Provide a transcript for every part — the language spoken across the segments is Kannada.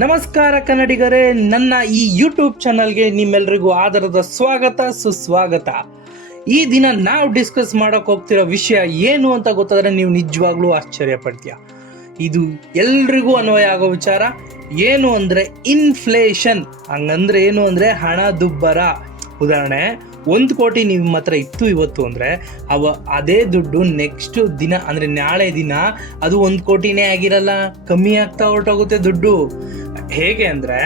ನಮಸ್ಕಾರ ಕನ್ನಡಿಗರೇ, ನನ್ನ ಈ ಯೂಟ್ಯೂಬ್ ಚಾನಲ್ಗೆ ನಿಮ್ಮೆಲ್ಲರಿಗೂ ಆದರದ ಸ್ವಾಗತ ಸುಸ್ವಾಗತ. ಈ ದಿನ ನಾವು ಡಿಸ್ಕಸ್ ಮಾಡಕ್ ಹೋಗ್ತಿರೋ ವಿಷಯ ಏನು ಅಂತ ಗೊತ್ತಾದ್ರೆ ನೀವು ನಿಜವಾಗ್ಲೂ ಆಶ್ಚರ್ಯ ಪಡ್ತೀಯ. ಇದು ಎಲ್ರಿಗೂ ಅನ್ವಯ ಆಗೋ ವಿಚಾರ. ಏನು ಅಂದ್ರೆ ಇನ್ಫ್ಲೇಷನ್. ಹಂಗಂದ್ರೆ ಏನು ಅಂದ್ರೆ ಹಣದುಬ್ಬರ. ಉದಾಹರಣೆ, 1 ಕೋಟಿ ನಿಮ್ಮ ಹತ್ರ ಇತ್ತು ಇವತ್ತು ಅಂದರೆ ಅದೇ ದುಡ್ಡು ನೆಕ್ಸ್ಟ್ ದಿನ ಅಂದರೆ ನಾಳೆ ದಿನ ಅದು 1 ಕೋಟಿನೇ ಆಗಿರಲ್ಲ, ಕಮ್ಮಿ ಆಗ್ತಾ ಹೊರಟೋಗುತ್ತೆ ದುಡ್ಡು. ಹೇಗೆ ಅಂದರೆ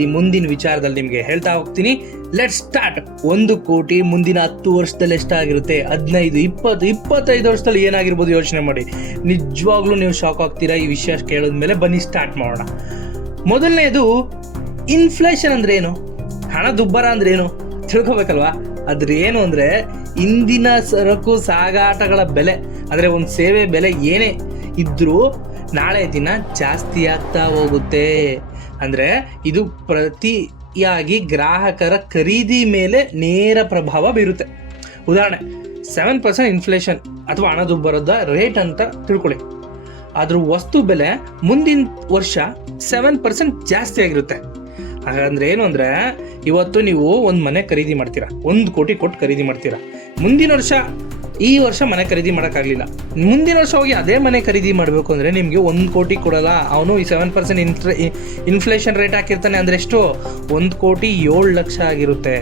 ಈ ಮುಂದಿನ ವಿಚಾರದಲ್ಲಿ ನಿಮಗೆ ಹೇಳ್ತಾ ಹೋಗ್ತೀನಿ. Let's start. 1 ಕೋಟಿ ಮುಂದಿನ 10 ವರ್ಷದಲ್ಲಿ ಎಷ್ಟಾಗಿರುತ್ತೆ, 15, 20, 25 ವರ್ಷದಲ್ಲಿ ಏನಾಗಿರ್ಬೋದು ಯೋಚನೆ ಮಾಡಿ. ನಿಜವಾಗ್ಲೂ ನೀವು ಶಾಕ್ ಆಗ್ತೀರಾ ಈ ವಿಷಯ ಕೇಳಿದ್ಮೇಲೆ. ಬನ್ನಿ ಸ್ಟಾರ್ಟ್ ಮಾಡೋಣ. ಮೊದಲನೇದು, ಇನ್ಫ್ಲೇಷನ್ ಅಂದ್ರೆ ಏನು, ಹಣದುಬ್ಬರ ಅಂದ್ರೆ ಏನು ತಿಳ್ಕೊಬೇಕಲ್ವಾ. ಅದ್ರ ಏನು ಅಂದರೆ ಇಂದಿನ ಸರಕು ಸಾಗಾಟಗಳ ಬೆಲೆ, ಅಂದರೆ ಒಂದು ಸೇವೆ ಬೆಲೆ ಏನೇ ಇದ್ರೂ ನಾಳೆ ದಿನ ಜಾಸ್ತಿ ಆಗ್ತಾ ಹೋಗುತ್ತೆ. ಅಂದರೆ ಇದು ಪ್ರತಿಯಾಗಿ ಗ್ರಾಹಕರ ಖರೀದಿ ಮೇಲೆ ನೇರ ಪ್ರಭಾವ ಬೀರುತ್ತೆ. ಉದಾಹರಣೆ, 7% ಇನ್ಫ್ಲೇಷನ್ ಅಥವಾ ಹಣದುಬ್ಬರದ ರೇಟ್ ಅಂತ ತಿಳ್ಕೊಳ್ಳಿ. ಅದ್ರ ವಸ್ತು ಬೆಲೆ ಮುಂದಿನ ವರ್ಷ 7% ಜಾಸ್ತಿ ಆಗಿರುತ್ತೆ. ಹಾಗಂದ್ರೆ ಏನು ಅಂದರೆ, ಇವತ್ತು ನೀವು ಒಂದು ಮನೆ ಖರೀದಿ ಮಾಡ್ತೀರಾ, 1 ಕೋಟಿ ಕೊಟ್ಟು ಖರೀದಿ ಮಾಡ್ತೀರಾ. ಮುಂದಿನ ವರ್ಷ, ಈ ವರ್ಷ ಮನೆ ಖರೀದಿ ಮಾಡೋಕ್ಕಾಗಲಿಲ್ಲ, ಮುಂದಿನ ವರ್ಷ ಹೋಗಿ ಅದೇ ಮನೆ ಖರೀದಿ ಮಾಡಬೇಕು ಅಂದರೆ ನಿಮಗೆ 1 ಕೋಟಿ ಕೊಡಲ್ಲ. ಅವನು ಈ 7% ಇನ್ಫ್ಲೇಷನ್ ರೇಟ್ ಹಾಕಿರ್ತಾನೆ. ಅಂದರೆ ಎಷ್ಟು? 1,07,00,000 ಆಗಿರುತ್ತೆ.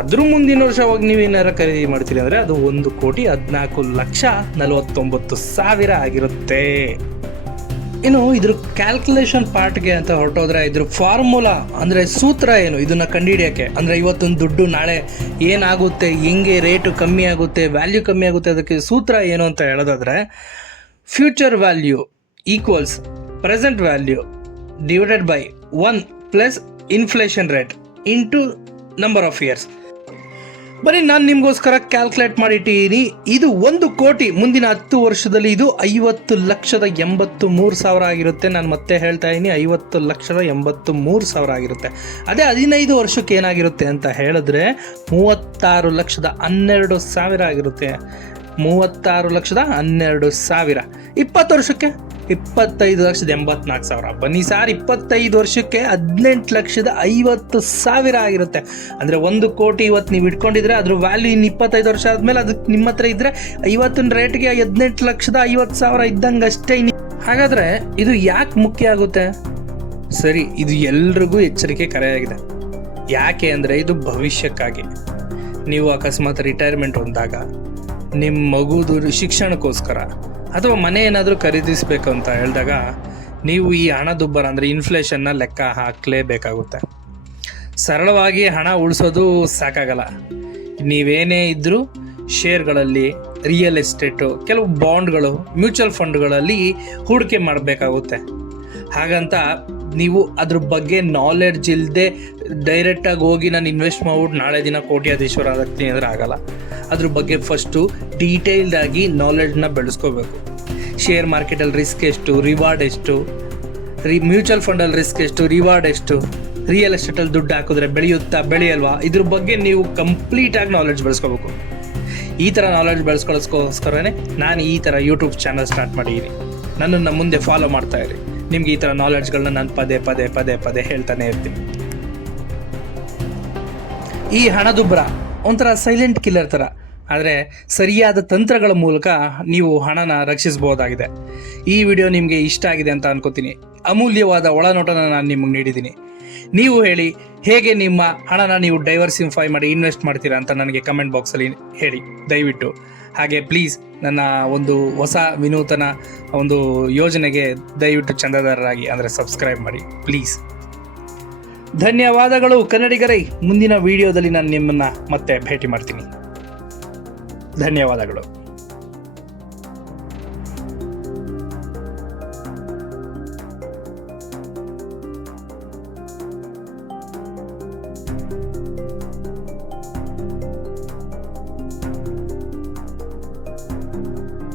ಅದ್ರ ಮುಂದಿನ ವರ್ಷ ಹೋಗಿ ನೀವು ಏನಾರ ಖರೀದಿ ಮಾಡ್ತೀರಿ ಅಂದರೆ ಅದು 1,14,49,000 ಆಗಿರುತ್ತೆ. ಇನ್ನು ಇದ್ರ ಕ್ಯಾಲ್ಕುಲೇಷನ್ ಪಾರ್ಟ್ಗೆ ಅಂತ ಹೊರಟೋದ್ರೆ ಇದ್ರ ಫಾರ್ಮುಲಾ ಅಂದರೆ ಸೂತ್ರ ಏನು, ಇದನ್ನ ಕಂಡುಹಿಡಿಯೋಕ್ಕೆ. ಅಂದರೆ ಇವತ್ತೊಂದು ದುಡ್ಡು ನಾಳೆ ಏನಾಗುತ್ತೆ, ಹೆಂಗೆ ರೇಟು ಕಮ್ಮಿ ಆಗುತ್ತೆ, ವ್ಯಾಲ್ಯೂ ಕಮ್ಮಿ ಆಗುತ್ತೆ, ಅದಕ್ಕೆ ಸೂತ್ರ ಏನು ಅಂತ ಹೇಳೋದಾದ್ರೆ, future value equals present value divided by 1 plus inflation rate into number of years. ಬರೀ ನಾನು ನಿಮಗೋಸ್ಕರ ಕ್ಯಾಲ್ಕುಲೇಟ್ ಮಾಡಿಟ್ಟಿದ್ದೀನಿ. ಇದು 1 ಕೋಟಿ ಮುಂದಿನ 10 ವರ್ಷದಲ್ಲಿ ಇದು 50,83,000 ಆಗಿರುತ್ತೆ. ನಾನು ಮತ್ತೆ ಹೇಳ್ತಾ ಇದ್ದೀನಿ, 50,83,000 ಆಗಿರುತ್ತೆ. ಅದೇ 15 ವರ್ಷಕ್ಕೆ ಏನಾಗಿರುತ್ತೆ ಅಂತ ಹೇಳಿದ್ರೆ 36,12,000 ಆಗಿರುತ್ತೆ. 36,12,000. 20 ವರ್ಷಕ್ಕೆ 25,84,000. ಬನ್ನಿ ಸಾರ್, 25 ವರ್ಷಕ್ಕೆ 18,50,000 ಆಗಿರುತ್ತೆ. ಅಂದರೆ 1 ಕೋಟಿ ಇವತ್ತು ನೀವು ಇಟ್ಕೊಂಡಿದ್ರೆ ಅದ್ರ ವ್ಯಾಲ್ಯೂ ಇನ್ನು 25 ವರ್ಷ ಆದಮೇಲೆ ಅದಕ್ಕೆ ನಿಮ್ಮ ಹತ್ರ ಇದ್ದರೆ 50 ರೇಟ್ಗೆ 18,50,000 ಇದ್ದಂಗೆ ಅಷ್ಟೇ. ಹಾಗಾದರೆ ಇದು ಯಾಕೆ ಮುಖ್ಯ ಆಗುತ್ತೆ? ಸರಿ, ಇದು ಎಲ್ರಿಗೂ ಎಚ್ಚರಿಕೆ ಕರೆಯಾಗಿದೆ. ಯಾಕೆ ಅಂದರೆ ಇದು ಭವಿಷ್ಯಕ್ಕಾಗಿ. ನೀವು ಅಕಸ್ಮಾತ್ ರಿಟೈರ್ಮೆಂಟ್ ಹೊಂದಾಗ, ನಿಮ್ಮ ಮಗುದು ಶಿಕ್ಷಣಕ್ಕೋಸ್ಕರ ಅಥವಾ ಮನೆ ಏನಾದರೂ ಖರೀದಿಸಬೇಕು ಅಂತ ಹೇಳಿದಾಗ ನೀವು ಈ ಹಣದುಬ್ಬರ ಅಂದರೆ ಇನ್ಫ್ಲೇಷನ್ನ ಲೆಕ್ಕ ಹಾಕಲೇಬೇಕಾಗುತ್ತೆ. ಸರಳವಾಗಿ ಹಣ ಉಳಿಸೋದು ಸಾಕಾಗಲ್ಲ. ನೀವೇನೇ ಇದ್ದರೂ ಶೇರ್ಗಳಲ್ಲಿ, ರಿಯಲ್ ಎಸ್ಟೇಟು, ಕೆಲವು ಬಾಂಡ್ಗಳು, ಮ್ಯೂಚುವಲ್ ಫಂಡ್ಗಳಲ್ಲಿ ಹೂಡಿಕೆ ಮಾಡಬೇಕಾಗುತ್ತೆ. ಹಾಗಂತ ನೀವು ಅದ್ರ ಬಗ್ಗೆ ನಾಲೆಡ್ಜ್ ಇಲ್ಲದೆ ಡೈರೆಕ್ಟಾಗಿ ಹೋಗಿ ನಾನು ಇನ್ವೆಸ್ಟ್ ಮಾಡ್ಬಿಟ್ಟು ನಾಳೆ ದಿನ ಕೋಟ್ಯಾಧೀಶ್ವರ ಆಗ್ತೀನಿ ಅಂದರೆ ಆಗಲ್ಲ. ಅದ್ರ ಬಗ್ಗೆ ಫಸ್ಟು ಡೀಟೇಲ್ಡಾಗಿ ನಾಲೆಡ್ಜನ್ನ ಬೆಳೆಸ್ಕೋಬೇಕು. ಶೇರ್ ಮಾರ್ಕೆಟಲ್ಲಿ ರಿಸ್ಕ್ ಎಷ್ಟು, ರಿವಾರ್ಡ್ ಎಷ್ಟು, ಮ್ಯೂಚುವಲ್ ಫಂಡಲ್ಲಿ ರಿಸ್ಕ್ ಎಷ್ಟು, ರಿವಾರ್ಡ್ ಎಷ್ಟು, ರಿಯಲ್ ಎಸ್ಟೇಟಲ್ಲಿ ದುಡ್ಡು ಹಾಕಿದ್ರೆ ಬೆಳೆಯುತ್ತಾ ಬೆಳೆಯಲ್ವಾ, ಇದ್ರ ಬಗ್ಗೆ ನೀವು ಕಂಪ್ಲೀಟಾಗಿ ನಾಲೆಡ್ಜ್ ಬೆಳೆಸ್ಕೋಬೇಕು. ಈ ಥರ ನಾಲೆಡ್ಜ್ ಬೆಳೆಸ್ಕೊಳ್ಳೋಸ್ಕರನೇ ನಾನು ಈ ಥರ ಯೂಟ್ಯೂಬ್ ಚಾನಲ್ ಸ್ಟಾರ್ಟ್ ಮಾಡಿದ್ದೀನಿ. ನನ್ನನ್ನು ಮುಂದೆ ಫಾಲೋ ಮಾಡ್ತಾ ಇರಿ. ನಿಮ್ಗೆ ಈ ಥರ ನಾಲೆಡ್ಜ್ಗಳನ್ನ ನಾನು ಪದೇ ಹೇಳ್ತಾನೆ ಇರ್ತೀನಿ. ಈ ಹಣದುಬ್ಬರ ಒಂಥರ ಸೈಲೆಂಟ್ ಕಿಲ್ಲರ್ ಥರ, ಆದರೆ ಸರಿಯಾದ ತಂತ್ರಗಳ ಮೂಲಕ ನೀವು ಹಣನ ರಕ್ಷಿಸಬಹುದಾಗಿದೆ. ಈ ವಿಡಿಯೋ ನಿಮಗೆ ಇಷ್ಟ ಆಗಿದೆ ಅಂತ ಅನ್ಕೋತೀನಿ. ಅಮೂಲ್ಯವಾದ ಒಳನೋಟನ ನಾನು ನಿಮಗೆ ನೀಡಿದ್ದೀನಿ. ನೀವು ಹೇಳಿ, ಹೇಗೆ ನಿಮ್ಮ ಹಣನ ನೀವು ಡೈವರ್ಸಿಫೈ ಮಾಡಿ ಇನ್ವೆಸ್ಟ್ ಮಾಡ್ತೀರಾ ಅಂತ ನನಗೆ ಕಮೆಂಟ್ ಬಾಕ್ಸಲ್ಲಿ ಹೇಳಿ ದಯವಿಟ್ಟು. ಹಾಗೆ ಪ್ಲೀಸ್ ನನ್ನ ಒಂದು ಹೊಸ ವಿನೂತನ ಒಂದು ಯೋಜನೆಗೆ ದಯವಿಟ್ಟು ಚಂದಾದಾರರಾಗಿ, ಅಂದರೆ ಸಬ್ಸ್ಕ್ರೈಬ್ ಮಾಡಿ ಪ್ಲೀಸ್. ಧನ್ಯವಾದಗಳು ಕನ್ನಡಿಗರೇ. ಮುಂದಿನ ವಿಡಿಯೋದಲ್ಲಿ ನಾನು ನಿಮ್ಮನ್ನು ಮತ್ತೆ ಭೇಟಿ ಮಾಡ್ತೀನಿ. ಧನ್ಯವಾದಗಳು.